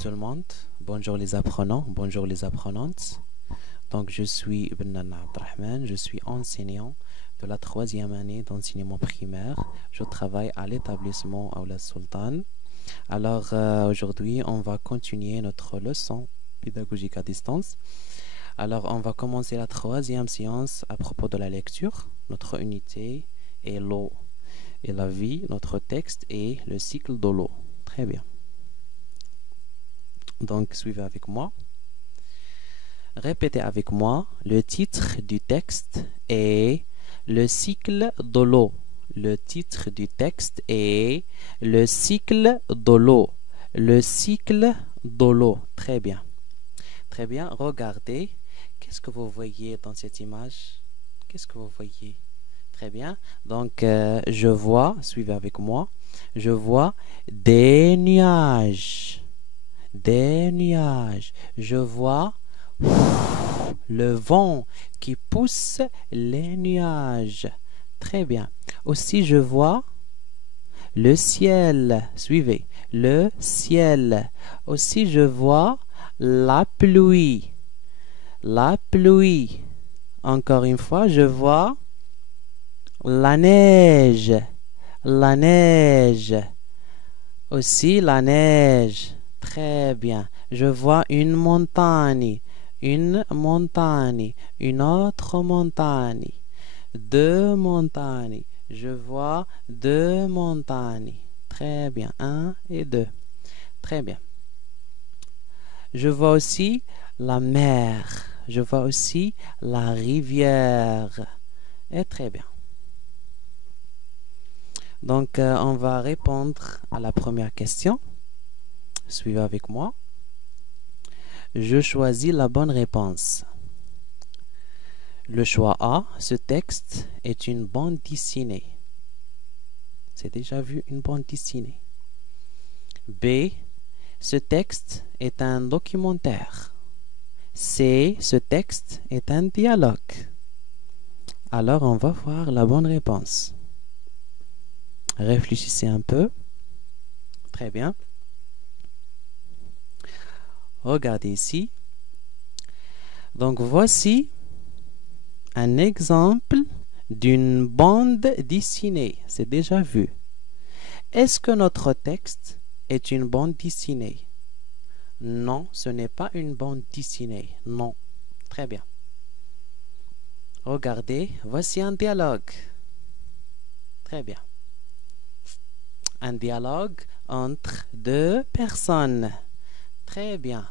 tout le monde, bonjour les apprenants, bonjour les apprenantes. Donc je suis Ibn Abdelrahman, je suis enseignant de la 3e année d'enseignement primaire. Je travaille à l'établissement Aoulad Sultan. Alors aujourd'hui on va continuer notre leçon pédagogique à distance. Alors on va commencer la 3e séance à propos de la lecture. Notre unité est l'eau et la vie, notre texte est le cycle de l'eau. Très bien. Donc, suivez avec moi. Répétez avec moi. Le titre du texte est le cycle de l'eau. Le titre du texte est le cycle de l'eau. Le cycle de l'eau. Très bien. Très bien. Regardez. Qu'est-ce que vous voyez dans cette image? Qu'est-ce que vous voyez? Très bien. Donc, je vois, suivez avec moi. Je vois des nuages. Des nuages. Je vois le vent qui pousse les nuages. Très bien. Aussi, je vois le ciel. Suivez. Le ciel. Aussi, je vois la pluie. La pluie. Encore une fois, je vois la neige. La neige. Aussi, la neige. Très bien. Je vois une montagne, une autre montagne, deux montagnes. Je vois deux montagnes. Très bien. 1 et 2. Très bien. Je vois aussi la mer. Je vois aussi la rivière. Et très bien. Donc, on va répondre à la première question. Suivez avec moi. Je choisis la bonne réponse. Le choix A, ce texte est une bande dessinée. C'est déjà vu une bande dessinée. B, ce texte est un documentaire. C, ce texte est un dialogue. Alors, on va voir la bonne réponse. Réfléchissez un peu. Très bien. Regardez ici. Donc, voici un exemple d'une bande dessinée. C'est déjà vu. Est-ce que notre texte est une bande dessinée? Non, ce n'est pas une bande dessinée. Non. Très bien. Regardez, voici un dialogue. Très bien. Un dialogue entre deux personnes. Très bien.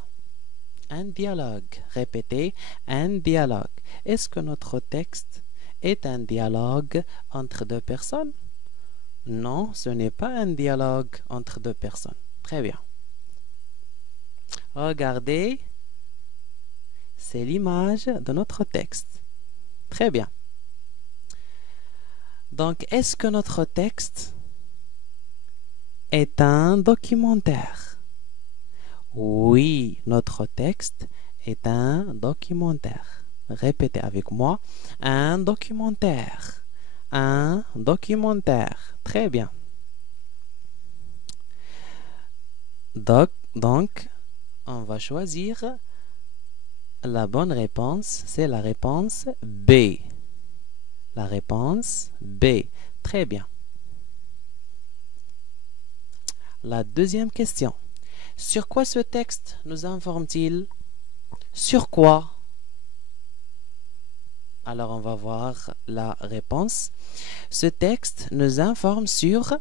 Un dialogue. Répétez, un dialogue. Est-ce que notre texte est un dialogue entre deux personnes? Non, ce n'est pas un dialogue entre deux personnes. Très bien. Regardez, c'est l'image de notre texte. Très bien. Donc, est-ce que notre texte est un documentaire? Oui, notre texte est un documentaire. Répétez avec moi. Un documentaire. Un documentaire. Très bien. Donc, on va choisir la bonne réponse. C'est la réponse B. La réponse B. Très bien. La deuxième question. Sur quoi ce texte nous informe-t-il? Sur quoi? Alors, on va voir la réponse. Ce texte nous informe sur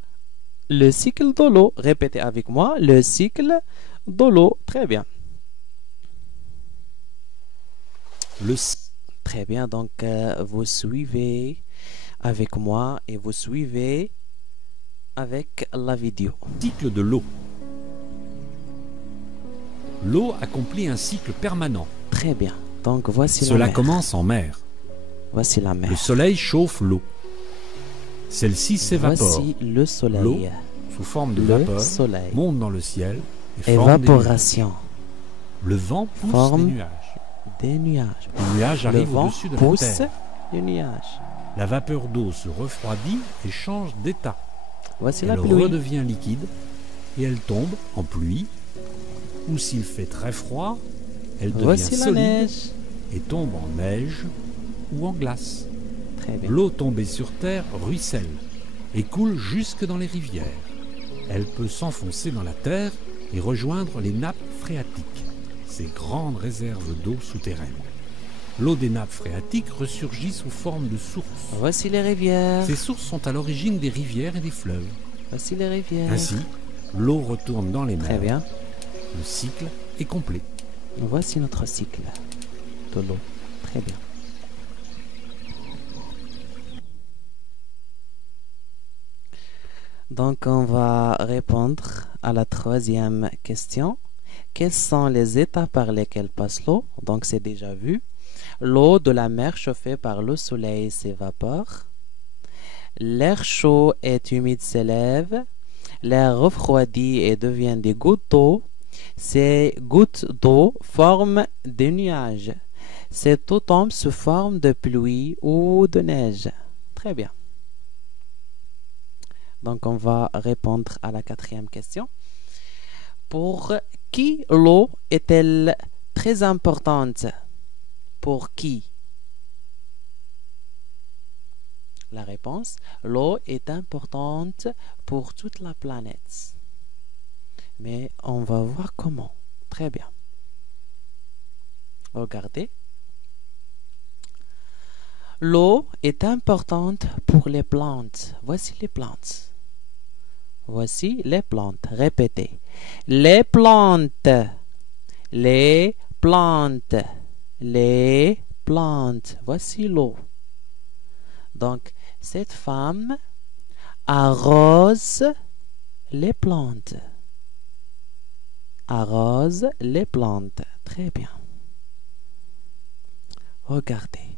le cycle de l'eau. Répétez avec moi, le cycle de l'eau. Très bien. Très bien, donc vous suivez avec moi et vous suivez avec la vidéo. Cycle de l'eau. L'eau accomplit un cycle permanent. Très bien. Donc voici la Cela mer. commence en mer. Voici la mer. Le soleil chauffe l'eau. Celle-ci s'évapore. Voici le soleil. L'eau, sous forme de Le vapeur, soleil. monte dans le ciel et forme des nuages. Évaporation. Le vent pousse Forme des nuages. Des nuages. Les nuages Le arrivent vent au-dessus de la pousse terre. les nuages. La vapeur d'eau se refroidit et change d'état. Voici Elle la pluie. redevient liquide et elle tombe en pluie ou s'il fait très froid, elle devient Voici la solide neige. et tombe en neige ou en glace. Très bien. L'eau tombée sur terre ruisselle et coule jusque dans les rivières. Elle peut s'enfoncer dans la terre et rejoindre les nappes phréatiques, ces grandes réserves d'eau souterraine. L'eau des nappes phréatiques ressurgit sous forme de sources. Voici les rivières. Ces sources sont à l'origine des rivières et des fleuves. Voici les rivières. Ainsi, l'eau retourne dans les mers. Très bien. Le cycle est complet. Voici notre cycle de l'eau. Très bien. Donc, on va répondre à la troisième question. Quelles sont les étapes par lesquelles passe l'eau? Donc, c'est déjà vu. L'eau de la mer chauffée par le soleil s'évapore. L'air chaud et humide s'élève. L'air refroidit et devient des gouttes d'eau. Ces gouttes d'eau forment des nuages. Cette eau tombe sous forme de pluie ou de neige. Très bien. Donc, on va répondre à la quatrième question. Pour qui l'eau est-elle très importante? Pour qui? La réponse, l'eau est importante pour toute la planète. Mais on va voir comment. Très bien. Regardez. L'eau est importante pour les plantes. Voici les plantes. Voici les plantes. Répétez. Les plantes. Les plantes. Les plantes. Voici l'eau. Donc, cette femme arrose les plantes. Arrose les plantes. Très bien. Regardez.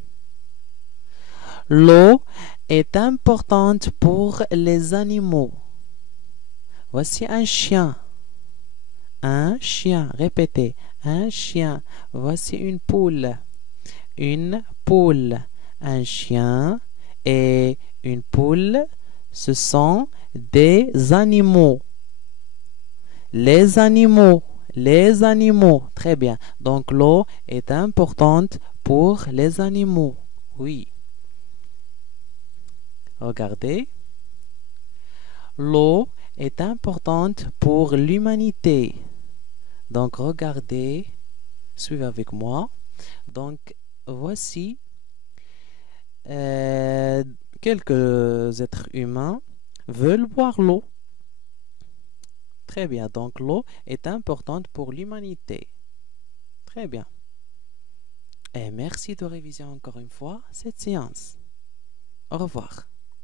L'eau est importante pour les animaux. Voici un chien. Un chien. Répétez. Un chien. Voici une poule. Une poule. Un chien et une poule, ce sont des animaux. Les animaux. Les animaux. Très bien. Donc l'eau est importante pour les animaux. Oui. Regardez. L'eau est importante pour l'humanité. Donc regardez, suivez avec moi. Donc voici quelques êtres humains veulent boire l'eau. Très bien. Donc l'eau est importante pour l'humanité. Très bien. Et merci de réviser encore une fois cette séance. Au revoir.